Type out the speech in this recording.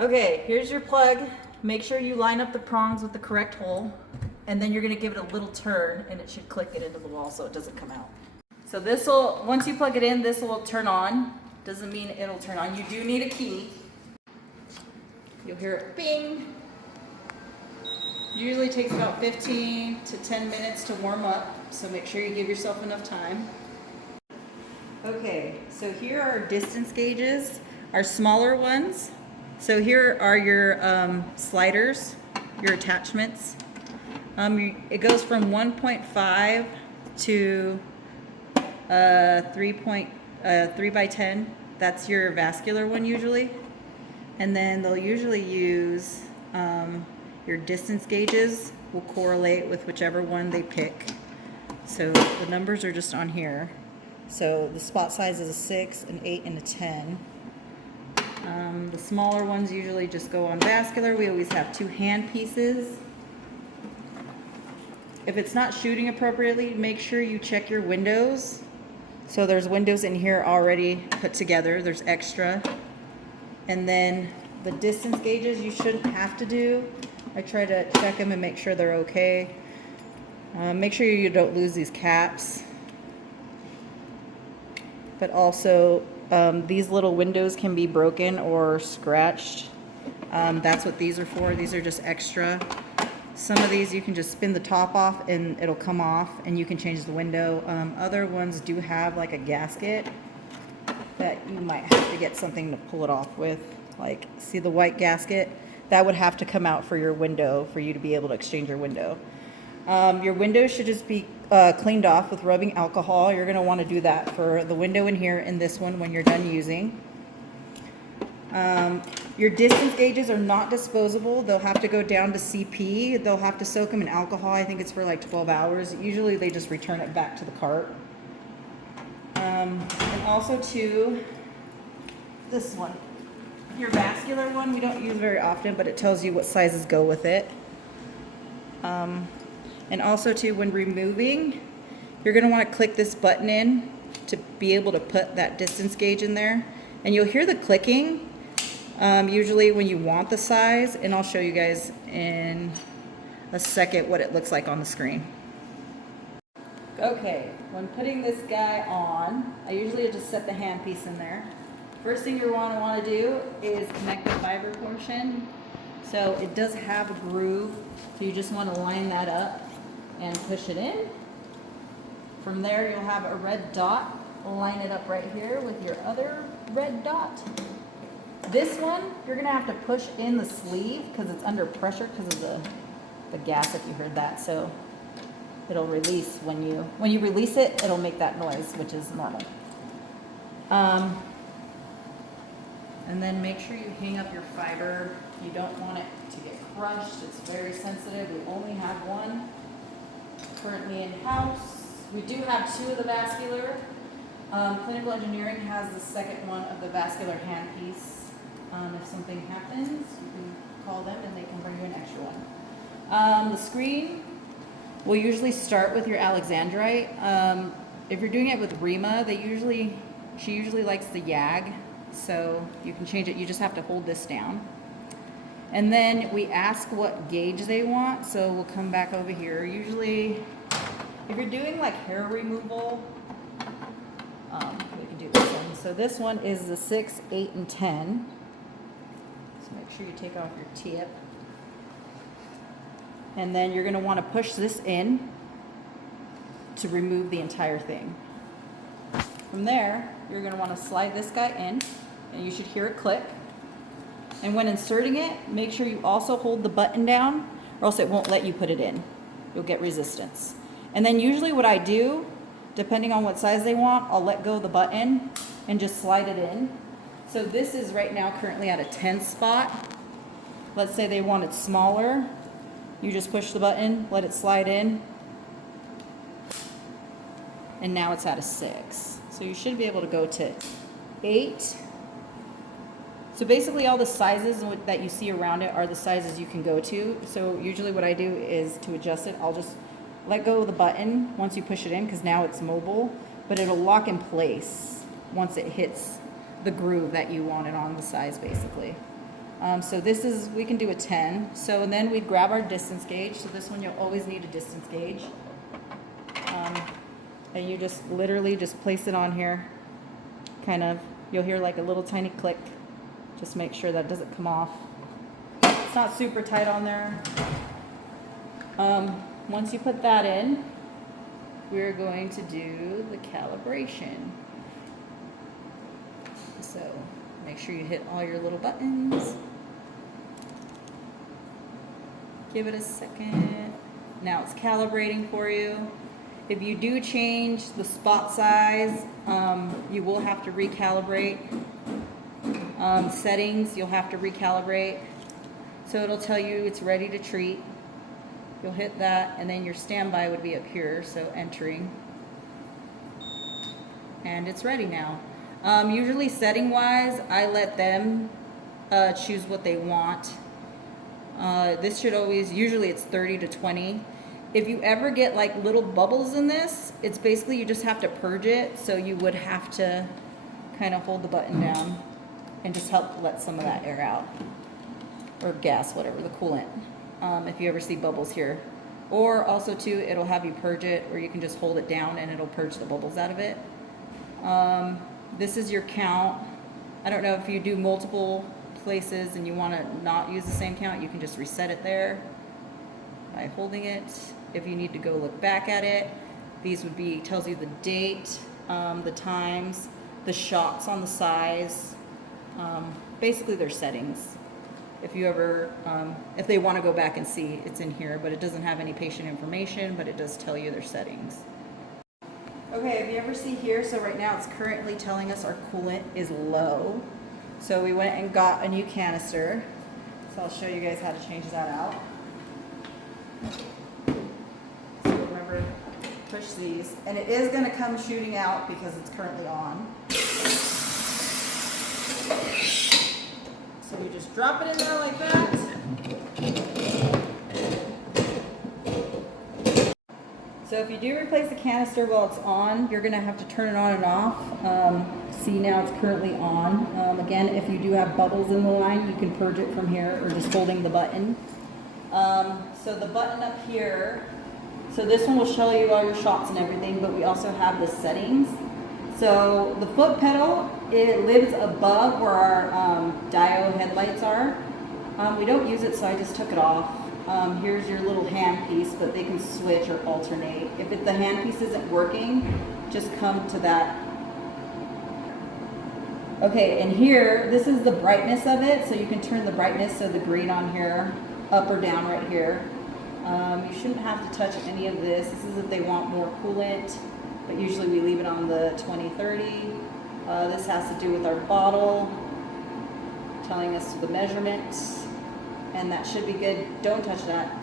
Okay, here's your plug. Make sure you line up the prongs with the correct hole, and then you're gonna give it a little turn and it should click it into the wall so it doesn't come out. So this will, once you plug it in, this will turn on. Doesn't mean it'll turn on. You do need a key. You'll hear it bing. Usually takes about 15 to 10 minutes to warm up, so make sure you give yourself enough time. Okay, so here are distance gauges, our smaller ones. So here are your sliders, your attachments. It goes from 1.5 to 3 by 10. That's your vascular one usually. And then they'll usually use your distance gauges will correlate with whichever one they pick. So the numbers are just on here. So the spot size is a 6, an 8, and a 10. The smaller ones usually just go on vascular. We always have 2 hand pieces. If it's not shooting appropriately, make sure you check your windows. So there's windows in here already put together. There's extra. And then the distance gauges you shouldn't have to do. I try to check them and make sure they're okay. Make sure you don't lose these caps. But also, these little windows can be broken or scratched. That's what these are for. These are just extra. Some of these you can just spin the top off and it'll come off and you can change the window. Other ones do have like a gasket that you might have to get something to pull it off with. Like, see the white gasket? That would have to come out for your window for you to be able to exchange your window. Your window should just be cleaned off with rubbing alcohol. You're going to want to do that for the window in here and this one when you're done using. Your distance gauges are not disposable. They'll have to go down to CP. They'll have to soak them in alcohol. I think it's for like 12 hours. Usually they just return it back to the cart. And also to this one. Your vascular one we don't use very often, but it tells you what sizes go with it. And also too, when removing, you're going to want to click this button in to be able to put that distance gauge in there. And you'll hear the clicking usually when you want the size, and I'll show you guys in a second what it looks like on the screen. Okay, when putting this guy on, I usually just set the handpiece in there. First thing you're going to want to do is connect the fiber portion. So it does have a groove, so you just want to line that up and push it in. From there you'll have a red dot. Line it up right here with your other red dot. This one, you're going to have to push in the sleeve because it's under pressure because of the gas, if you heard that. So it'll release when you release it, it'll make that noise, which is normal. And then make sure you hang up your fiber. You don't want it to get crushed. It's very sensitive. We only have one currently in-house. We do have 2 of the vascular. Clinical engineering has the second one of the vascular handpiece. If something happens, you can call them and they can bring you an extra one. The screen will usually start with your Alexandrite. If you're doing it with Rima, she usually likes the YAG. So you can change it. You just have to hold this down. And then we ask what gauge they want. So we'll come back over here. Usually, if you're doing like hair removal, we can do this one. So this one is the 6, 8, and 10. So make sure you take off your tip. And then you're going to want to push this in to remove the entire thing. From there, you're going to want to slide this guy in, and you should hear it click. And when inserting it, make sure you also hold the button down, or else it won't let you put it in. You'll get resistance. And then usually what I do, depending on what size they want, I'll let go of the button and just slide it in. So this is right now currently at a 10 spot. Let's say they want it smaller. You just push the button, let it slide in, and now it's at a 6. So you should be able to go to 8. So basically all the sizes that you see around it are the sizes you can go to. So usually what I do is to adjust it, I'll just let go of the button once you push it in because now it's mobile, but it'll lock in place once it hits the groove that you want it on the size basically. So this is, we can do a 10. So and then we'd grab our distance gauge. So this one you'll always need a distance gauge. And you just literally just place it on here. Kind of, you'll hear like a little tiny click. Just make sure that doesn't come off. It's not super tight on there. Once you put that in, we're going to do the calibration. So make sure you hit all your little buttons. Give it a second. Now it's calibrating for you. If you do change the spot size, you will have to recalibrate. Settings, you'll have to recalibrate. So it'll tell you it's ready to treat. You'll hit that, and then your standby would be up here, so entering. And it's ready now. Usually setting-wise, I let them choose what they want. This should always, usually it's 30 to 20. If you ever get like little bubbles in this, it's basically you just have to purge it, so you would have to kind of hold the button down and just help let some of that air out. Or gas, whatever, the coolant. If you ever see bubbles here. Or also too, it'll have you purge it, or you can just hold it down and it'll purge the bubbles out of it. This is your count. I don't know if you do multiple places and you want to not use the same count, you can just reset it there by holding it. If you need to go look back at it, these would be, tells you the date, the times, the shots on the size, basically their settings. If you ever, if they want to go back and see, it's in here, but it doesn't have any patient information, but it does tell you their settings. Okay, if you ever see here, so right now it's currently telling us our coolant is low. So we went and got a new canister. So I'll show you guys how to change that out. So remember, push these, and it is going to come shooting out because it's currently on. So you just drop it in there like that. So if you do replace the canister while it's on, you're going to have to turn it on and off. See, now it's currently on. Again, if you do have bubbles in the line, you can purge it from here or just holding the button. So the button up here, so this one will show you all your shots and everything, but we also have the settings. So the foot pedal, it lives above where our diode headlights are. We don't use it, so I just took it off. Here's your little hand piece, but they can switch or alternate. If the hand piece isn't working, just come to that. Okay, and here, this is the brightness of it, so you can turn the brightness of the green on here, up or down right here. You shouldn't have to touch any of this. This is if they want more coolant, but usually we leave it on the 20-30. This has to do with our bottle, telling us the measurement, and that should be good. Don't touch that.